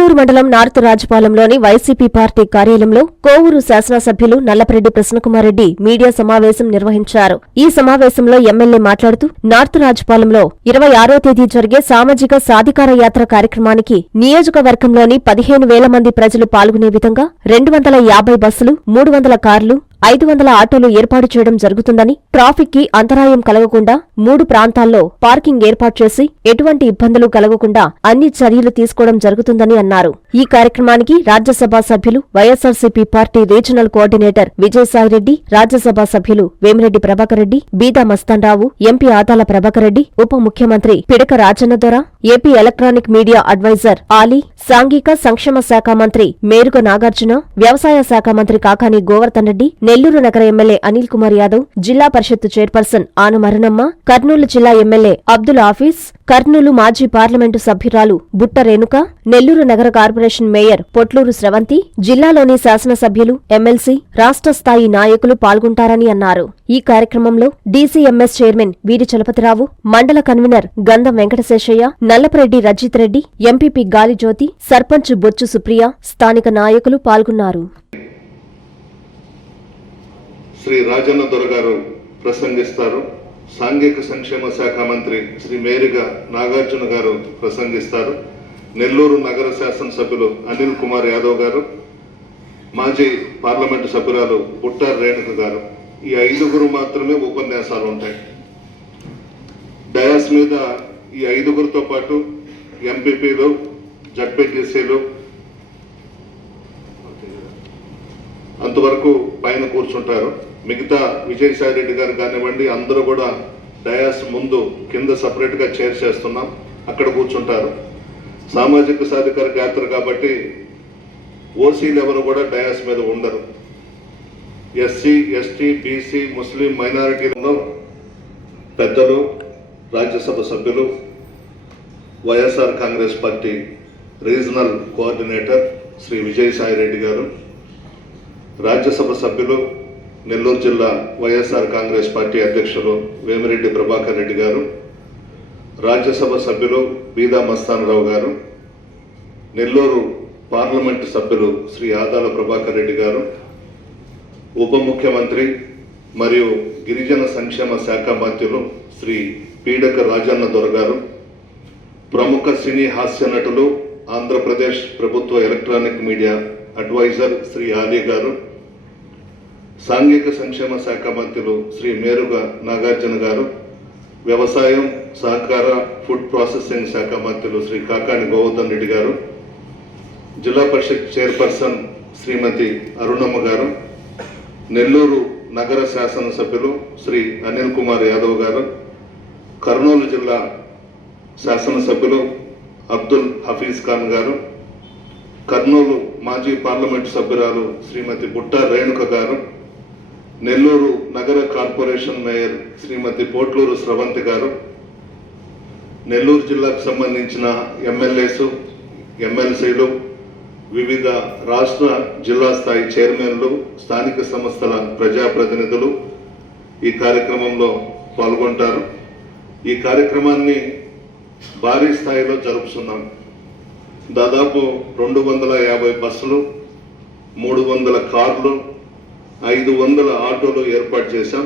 పెనమలూరు మండలం north రాజపాలెంలోని YCP party కార్యాలయంలో కోవూరు శాసనసభ్యులు నల్లపరెడ్డి ప్రసన్నకుమార్ రెడ్డి మీడియా సమావేశం నిర్వహించారు. ఈ సమావేశంలో ఎమ్మెల్యే మాట్లాడుతూ నార్త్ రాజపాలెంలో ఇరవై ఆరో తేదీ జరిగే సామాజిక సాధికార యాత్ర కార్యక్రమానికి నియోజకవర్గంలోని పదిహేను వేల మంది ప్రజలు పాల్గొనే విధంగా రెండు వందల యాభై బస్సులు మూడు వందల కార్లు ఐదు వందల ఆటోలు ఏర్పాటు చేయడం జరుగుతుందని ట్రాఫిక్కి అంతరాయం కలగకుండా మూడు ప్రాంతాల్లో పార్కింగ్ ఏర్పాటు చేసి ఎటువంటి ఇబ్బందులు కలగకుండా అన్ని చర్యలు తీసుకోవడం జరుగుతుందని అన్నారు. ఈ కార్యక్రమానికి రాజ్యసభ సభ్యులు YSRCP party regional coordinator Vijayasai Reddy Rajya Sabha సభ్యులు వేమిరెడ్డి ప్రభాకర్ రెడ్డి బీదా మస్తాన్రావు ఎంపీ ఆదాల ప్రభాకర్ రెడ్డి ఉప ముఖ్యమంత్రి Pidaka Rajanna Dora AP electronic media advisor Ali సాంఘిక సంక్షేమ శాఖ మంత్రి మేరుగ నాగార్జున వ్యవసాయ శాఖ మంత్రి కాకాని గోవర్ధన్ రెడ్డి నెల్లూరు నగర ఎమ్మెల్యే అనిల్ కుమార్ యాదవ్ జిల్లా పరిషత్ చైర్పర్సన్ ఆను మరణమ్మ కర్నూలు జిల్లా ఎమ్మెల్యే అబ్దుల్ ఆఫీస్ కర్నూలు మాజీ పార్లమెంటు సభ్యురాలు బుట్ట రేణుక నెల్లూరు నగర కార్పొరేషన్ మేయర్ పొట్లూరు స్రవంతి జిల్లాలోని శాసనసభ్యులు ఎమ్మెల్సీ రాష్ట్ర స్థాయి నాయకులు పాల్గొంటారని అన్నారు. ఈ కార్యక్రమంలో డీసీఎంఎస్ చైర్మన్ వీరి చలపతిరావు మండల కన్వీనర్ గంధం వెంకటశేషయ్య నల్లపరెడ్డి రజిత్ రెడ్డి ఎంపీపీ గాలిజ్యోతి సర్పంచ్ బొచ్చు సుప్రియ స్థానిక నాయకులు పాల్గొన్నారు. శ్రీ రాజన్న ప్రసంగిస్తారు. సాంఘిక సంక్షేమ శాఖ మంత్రి శ్రీ మేరిగా నాగార్జున గారు ప్రసంగిస్తారు. నెల్లూరు నగర శాసనసభ్యులు అనిల్ కుమార్ యాదవ్ గారు మాజీ పార్లమెంటు సభ్యురాలు పుట్టార్ రేణుక గారు. ఈ ఐదుగురు మాత్రమే ఉపన్యాసాలు ఉంటాయి. డయాస్ మీద ఈ ఐదుగురితో పాటు ఎంపీపీలు జడ్పీటీసీలు అంతవరకు పైన కూర్చుంటారు. మిగతా విజయసాయి రెడ్డి గారు కానివ్వండి అందరూ కూడా డయాస్ ముందు కింద సపరేట్గా చేర్ చేస్తున్నాం. అక్కడ కూర్చుంటారు. సామాజిక సాధికార యాత్ర కాబట్టి ఓసీలు ఎవరు కూడా డయాస్ మీద ఉండరు. ఎస్సీ ఎస్టీ బీసీ ముస్లిం మైనారిటీలను పెద్దలు రాజ్యసభ సభ్యులు YSR Congress party regional coordinator Shri Vijayasai Reddy garu. Rajya Sabha సభ్యులు నెల్లూరు జిల్లా వైఎస్ఆర్ కాంగ్రెస్ పార్టీ అధ్యక్షులు వేమిరెడ్డి ప్రభాకర్ రెడ్డి గారు రాజ్యసభ సభ్యులు బీదా మస్తానరావు గారు నెల్లూరు పార్లమెంటు సభ్యులు శ్రీ ఆదాల ప్రభాకర్ రెడ్డి గారు ఉప ముఖ్యమంత్రి మరియు గిరిజన సంక్షేమ శాఖ మంత్రులు శ్రీ పీడక రాజన్న దొర గారు ప్రముఖ సినీ హాస్య నటులు ఆంధ్రప్రదేశ్ ప్రభుత్వ electronic media advisor Shri Ali garu సాంఘిక సంక్షేమ శాఖ మంత్రులు శ్రీ మేరుగ నాగార్జున గారు వ్యవసాయం సహకార ఫుడ్ ప్రాసెసింగ్ శాఖ మంత్రులు శ్రీ కాకాని గోవర్ధన్ రెడ్డి గారు జిల్లా పరిషత్ చైర్పర్సన్ శ్రీమతి అరుణమ్మ గారు నెల్లూరు నగర శాసనసభ్యులు శ్రీ అనిల్ కుమార్ యాదవ్ గారు కర్నూలు జిల్లా శాసనసభ్యులు అబ్దుల్ హఫీజ్ ఖాన్ గారు కర్నూలు మాజీ పార్లమెంటు సభ్యురాలు శ్రీమతి బుట్టా రేణుక గారు నెల్లూరు నగర కార్పొరేషన్ మేయర్ శ్రీమతి పోట్లూరు స్రవంతి గారు నెల్లూరు జిల్లాకు సంబంధించిన ఎమ్మెల్యేసు ఎమ్మెల్సీలు వివిధ రాష్ట్ర జిల్లా స్థాయి చైర్మన్లు స్థానిక సంస్థల ప్రజాప్రతినిధులు ఈ కార్యక్రమంలో పాల్గొంటారు. ఈ కార్యక్రమాన్ని భారీ స్థాయిలో జరుపుతున్నాం. దాదాపు రెండు వందల యాభై బస్సులు మూడు వందల కార్లు ఐదు వందల ఆటోలు ఏర్పాటు చేశాం.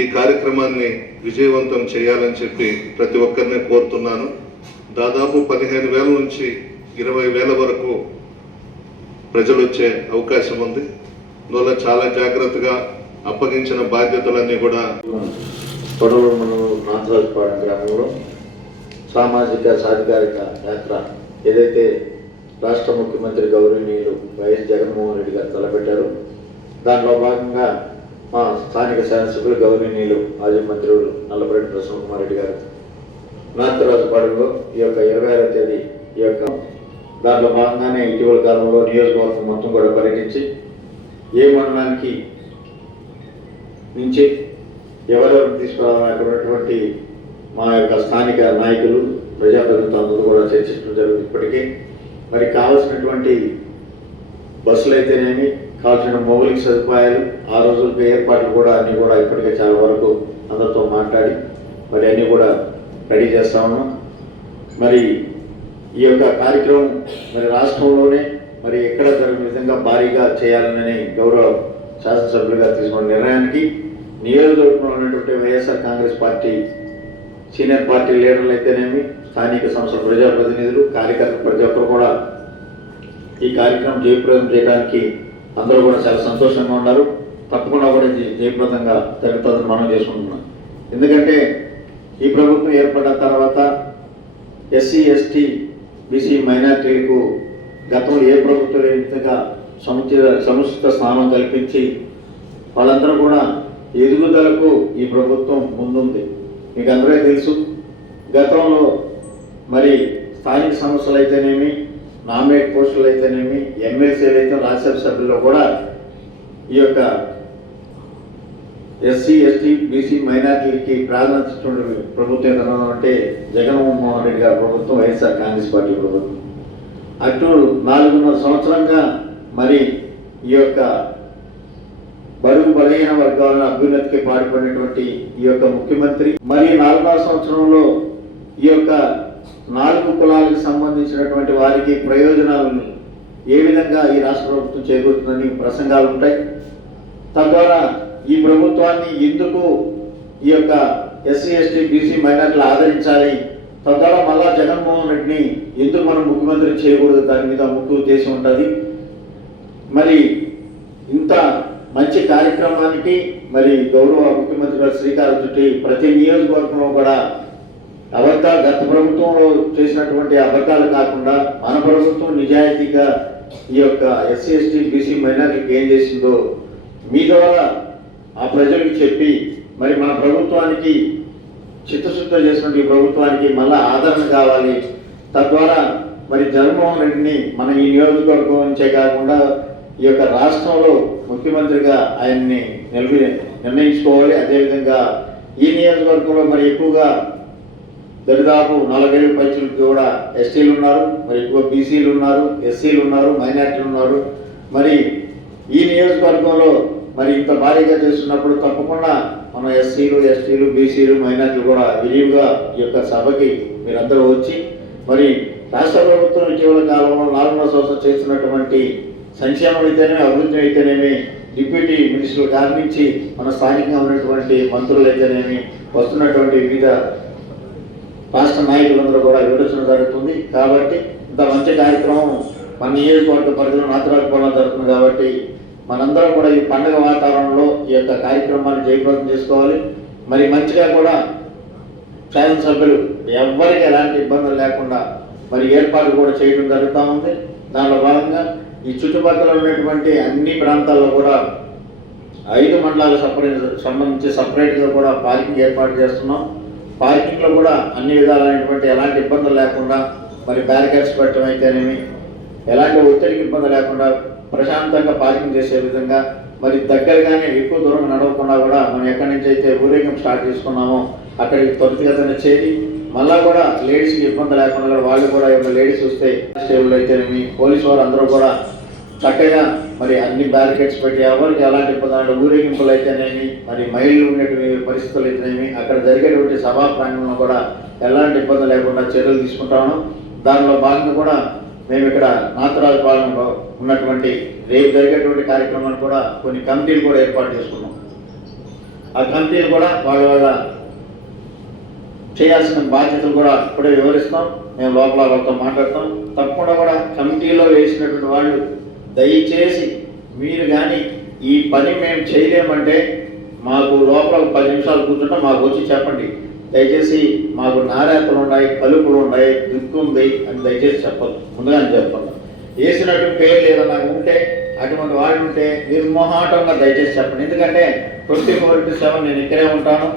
ఈ కార్యక్రమాన్ని విజయవంతం చేయాలని చెప్పి ప్రతి ఒక్కరిని కోరుతున్నాను. దాదాపు పదిహేను వేల నుంచి ఇరవై వేల వరకు ప్రజలు వచ్చే అవకాశం ఉంది. అందువల్ల చాలా జాగ్రత్తగా అప్పగించిన బాధ్యతలన్నీ కూడా తొడవూరు గ్రామంలో సామాజిక సాధికారిక యాత్ర ఏదైతే రాష్ట్ర ముఖ్యమంత్రి గౌరవనీయులు వైఎస్ జగన్మోహన్ రెడ్డి గారు తలపెట్టారు దాంట్లో భాగంగా మా స్థానిక శాసనసభ్యులు గౌరవనీయులు మాజీ మంత్రులు నల్లపరెడ్డి ప్రసన్నకుమార్ రెడ్డి గారు. నాథరాజపాడులో ఈ యొక్క ఇరవై ఆరో తేదీ ఈ యొక్క దాంట్లో భాగంగానే ఇటీవల కాలంలో నియోజకవర్గం మొత్తం కూడా పర్యటించి ఏ మండలానికి నుంచి ఎవరెవరు తీసుకురావాలనేటువంటి మా యొక్క స్థానిక నాయకులు ప్రజాప్రతినిధులు అందరూ కూడా చర్చించడం జరుగుతుంది ఇప్పటికే. మరి కావాల్సినటువంటి బస్సులు అయితేనేమి కావాల్సిన మౌలిక సదుపాయాలు ఆ రోజులకు ఏర్పాట్లు కూడా అన్నీ కూడా ఇప్పటికే చాలా వరకు అందరితో మాట్లాడి మరి అన్నీ కూడా రెడీ చేస్తా ఉన్నాం. మరి ఈ యొక్క కార్యక్రమం మరి రాష్ట్రంలోనే మరి ఎక్కడ జరిగిన విధంగా భారీగా చేయాలని గౌరవ శాసనసభ్యులుగా తీసుకున్న నిర్ణయానికి నియోజకవర్గంలో ఉన్నటువంటి YSR Congress party senior party లీడర్లు అయితేనేమి స్థానిక సంస్థల ప్రజాప్రతినిధులు కార్యకర్తలు ప్రతి ఒక్కరు కూడా ఈ కార్యక్రమం జయప్రదం చేయడానికి అందరూ కూడా చాలా సంతోషంగా ఉన్నారు. తప్పకుండా కూడా ఇది జయప్రదంగా జరుగుతుందని మనం చేసుకుంటున్నాం. ఎందుకంటే ఈ ప్రభుత్వం ఏర్పడిన తర్వాత ఎస్సీ ఎస్టీ బీసీ మైనార్టీలకు గతంలో ఏ ప్రభుత్వం విధంగా సముచిత సముచిత స్థానం కల్పించి వాళ్ళందరూ కూడా ఎదుగుదలకు ఈ ప్రభుత్వం ముందుంది. మీకు అందరికీ తెలుసు. గతంలో మరి స్థానిక సంస్థలు అయితేనేమి నామినేట్ పోస్టులు అయితేనేమి ఎమ్మెల్సీలు అయితే రాజ్యసభ సభ్యుల్లో కూడా ఈ యొక్క ఎస్సీ ఎస్టీ బీసీ మైనార్టీలకి ప్రాధాన్యత ఇచ్చినటువంటి ప్రభుత్వం ఏదన్నా అంటే జగన్మోహన్ రెడ్డి గారి ప్రభుత్వం వైఎస్ఆర్ కాంగ్రెస్ పార్టీ ప్రభుత్వం. అటు నాలుగున్నర సంవత్సరంగా మరి ఈ యొక్క బరువు బలహీన వర్గాలను అభ్యున్నతికి పాల్పడినటువంటి ఈ యొక్క ముఖ్యమంత్రి మరి నాలుగవ సంవత్సరంలో ఈ యొక్క నాలుగు కులాలకు సంబంధించినటువంటి వారికి ప్రయోజనాలను ఏ విధంగా ఈ రాష్ట్ర ప్రభుత్వం చేకూరుతుందని ప్రసంగాలు ఉంటాయి. తద్వారా ఈ ప్రభుత్వాన్ని ఎందుకు ఈ యొక్క ఎస్సీ ఎస్టీ బీసీ మైనార్టీలు ఆదరించాలి? తద్వారా మళ్ళా జగన్మోహన్ రెడ్డిని ఎందుకు మనం ముఖ్యమంత్రి చేయకూడదు? దాని మీద ముఖ్య ఉద్దేశం ఉంటుంది మరి ఇంత మంచి కార్యక్రమానికి మరి గౌరవ ముఖ్యమంత్రి గారు శ్రీకారం చుట్టి ప్రతి నియోజకవర్గంలో కూడా అబద్ధాలు గత ప్రభుత్వంలో చేసినటువంటి అబద్ధాలు కాకుండా మన ప్రభుత్వం నిజాయితీగా ఈ యొక్క ఎస్సీ ఎస్టీ బీసీ మైనారిటీకి ఏం చేసిందో మీ ద్వారా ఆ ప్రజలకు చెప్పి మరి మన ప్రభుత్వానికి చిత్తశుద్ధ చేసినటువంటి ప్రభుత్వానికి మళ్ళా ఆదరణ కావాలి. తద్వారా మరి జగన్మోహన్ రెడ్డిని మన ఈ నియోజకవర్గం నుంచే కాకుండా ఈ యొక్క రాష్ట్రంలో ముఖ్యమంత్రిగా ఆయన్ని నిలిపి నిర్ణయించుకోవాలి. అదేవిధంగా ఈ నియోజకవర్గంలో మరి ఎక్కువగా దరిదాపు నలభై వేల కూడా ఎస్టీలు ఉన్నారు మరి ఎక్కువ బీసీలు ఉన్నారు ఎస్సీలు ఉన్నారు మైనార్టీలు ఉన్నారు. మరి ఈ నియోజకవర్గంలో మరి ఇంత భారీగా చేస్తున్నప్పుడు తప్పకుండా మన ఎస్సీలు ఎస్టీలు బీసీలు మైనార్టీలు కూడా విరివిగా ఈ యొక్క సభకి మీరందరూ వచ్చి మరి రాష్ట్ర ప్రభుత్వం ఇటీవల కాలంలో నాలుగున్నర సంవత్సరం చేస్తున్నటువంటి సంక్షేమం అయితేనే అభివృద్ధి అయితేనేమి డిప్యూటీ మినిస్టర్ గారి నుంచి మన స్థానికంగా ఉన్నటువంటి మంత్రులు అయితేనేమి వస్తున్నటువంటి వివిధ రాష్ట్ర నాయకులందరూ కూడా వివరించడం జరుగుతుంది. కాబట్టి ఇంత మంచి కార్యక్రమం మన నియోజకవర్గ పరిధిలో నాతురాకపోవడం జరుగుతుంది కాబట్టి మనందరం కూడా ఈ పండుగ వాతావరణంలో ఈ యొక్క కార్యక్రమాన్ని జయప్రదం చేసుకోవాలి. మరి మంచిగా కూడా శాసనసభ్యులు ఎవ్వరికి ఎలాంటి ఇబ్బందులు లేకుండా మరి ఏర్పాటు కూడా చేయడం జరుగుతూ ఉంది. దానిలో భాగంగా ఈ చుట్టుపక్కల ఉన్నటువంటి అన్ని ప్రాంతాల్లో కూడా ఐదు మండలాలకు సపరేట్ సంబంధించి సపరేట్గా కూడా పార్కింగ్ ఏర్పాటు చేస్తున్నాం. పార్కింగ్లో కూడా అన్ని విధాలైనటువంటి ఎలాంటి ఇబ్బందులు లేకుండా మరి బ్యారికేడ్స్ పెట్టడం అయితేనేమి ఎలాంటి ఒత్తిడికి ఇబ్బంది లేకుండా ప్రశాంతంగా పార్కింగ్ చేసే విధంగా మరి దగ్గరగానే ఎక్కువ దూరం నడవకుండా కూడా మనం ఎక్కడి నుంచి అయితే ఊరేగింపు స్టార్ట్ చేసుకున్నామో అక్కడికి త్వరితగతిన చేరి మళ్ళా కూడా లేడీస్కి ఇబ్బంది లేకుండా వాళ్ళు కూడా ఏమైనా లేడీస్ వస్తే స్టేబుల్ అయితేనేమి పోలీసు వారు అందరూ కూడా చక్కగా మరి అన్ని బ్యారికేడ్స్ పెట్టి ఎవరికి ఎలాంటి ఇబ్బంది ఊరేగింపులు అయితేనేమి మరి మైళ్ళు ఉండేటువంటి పరిస్థితులు అయితేనేమి అక్కడ జరిగేటువంటి సభా ప్రాంగణంలో కూడా ఎలాంటి ఇబ్బంది లేకుండా చర్యలు తీసుకుంటాము దానిలో భాగంగా కూడా మేము ఇక్కడ నాతరాజు పాలనలో ఉన్నటువంటి రేపు జరిగేటువంటి కార్యక్రమాలు కూడా కొన్ని కమిటీలు కూడా ఏర్పాటు చేసుకున్నాం. ఆ కమిటీలు కూడా వాళ్ళ వాళ్ళ చేయాల్సిన బాధ్యతలు కూడా ఇప్పుడే వివరిస్తాం. మేము లోపల వాళ్ళతో మాట్లాడతాం. తప్పకుండా కూడా కమిటీలో వేసినటువంటి వాళ్ళు దయచేసి మీరు కానీ ఈ పని మేము చేయలేమంటే మాకు లోపల పది నిమిషాలు కూర్చుంటే మాకు వచ్చి చెప్పండి. దయచేసి మాకు నారేతలు ఉన్నాయి కలుపులు ఉన్నాయి దిక్కు ఉంది అని దయచేసి చెప్పదు. ముందుగా చెప్పండి వేసినట్టు లేదా నాకు ఉంటే అటువంటి వాళ్ళు ఉంటే నిర్మోహాటంగా దయచేసి చెప్పండి. ఎందుకంటే ట్వంటీ ఫోర్ ఇంటూ సెవెన్ నేను ఇక్కడే ఉంటాను.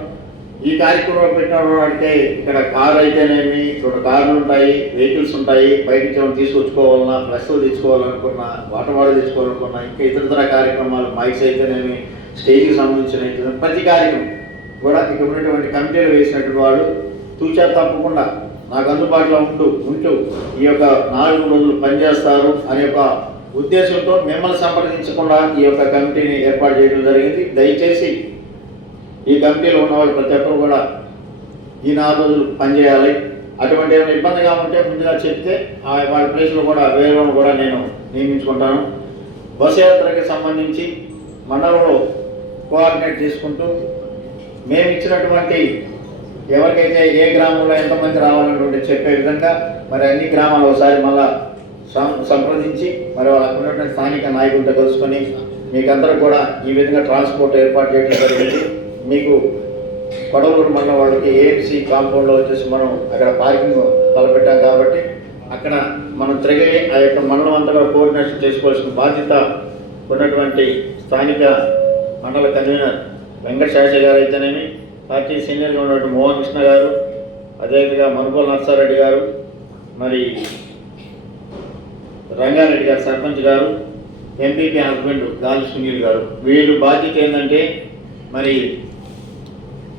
ఈ కార్యక్రమంలో పెట్టిన అంటే ఇక్కడ కారు అయితేనేమి రెండు కార్లు ఉంటాయి వెహికల్స్ ఉంటాయి బయట నుంచి ఏమైనా తీసుకొచ్చుకోవాలన్నా ఫ్లెక్స్లు తీసుకోవాలనుకున్నా వాటర్ బాటిల్ తెచ్చుకోవాలనుకున్నా ఇంకా ఇతర కార్యక్రమాలు మైక్స్ అయితేనేమి స్టేజ్కి సంబంధించిన ప్రతి కార్యక్రమం కూడా ఇక్కడ ఉన్నటువంటి కమిటీలు వేసినటువంటి వాళ్ళు తూచా తప్పకుండా నాకు అందుబాటులో ఉంటూ ఉంటూ ఈ యొక్క నాలుగు రోజులు పనిచేస్తారు అనే ఒక ఉద్దేశంతో మిమ్మల్ని సంప్రదించకుండా ఈ యొక్క కమిటీని ఏర్పాటు చేయడం జరిగింది. దయచేసి ఈ కమిటీలో ఉన్న వాళ్ళు ప్రతి ఒక్కరు కూడా ఈ నాలుగు రోజులు పనిచేయాలి. అటువంటి ఏమైనా ఇబ్బందిగా ఉంటే ముందుగా చెప్తే ఆ వాళ్ళ ప్లేస్లో కూడా వేరే కూడా నేను నియమించుకుంటాను. బస్ యాత్రకి సంబంధించి మండలంలో కోఆర్డినేట్ చేసుకుంటూ మేము ఇచ్చినటువంటి ఎవరికైతే ఏ గ్రామంలో ఎంతమంది రావాలన్నటువంటి చెప్పే విధంగా మరి అన్ని గ్రామాలు ఒకసారి మళ్ళా సం- సంప్రదించి మరి వాళ్ళకు ఉన్నటువంటి స్థానిక నాయకులతో కలుసుకొని మీకందరూ కూడా ఈ విధంగా ట్రాన్స్పోర్ట్ ఏర్పాటు చేయడం జరిగింది. మీకు కొడవలూరు మండలం వాళ్ళకి ఏఎఫ్సి కాంపౌండ్లో వచ్చేసి మనం అక్కడ పార్కింగ్ తలపెట్టాం కాబట్టి అక్కడ మనం తిరిగి ఆ యొక్క మండలం అంతా కూడా కోఆర్డినేషన్ చేసుకోవాల్సిన బాధ్యత ఉన్నటువంటి స్థానిక మండల కన్వీనర్ వెంకట శాస్త్రి గారు అయితేనేమి పార్టీ సీనియర్గా ఉన్నటువంటి మోహన్ కృష్ణ గారు అదేవిధంగా మనుగోల్ నర్సారెడ్డి గారు మరి రంగారెడ్డి గారు సర్పంచ్ గారు ఎంపీపీ హస్బెండ్ గాలి సునీల్ గారు. వీళ్ళు బాధ్యత ఏంటంటే మరి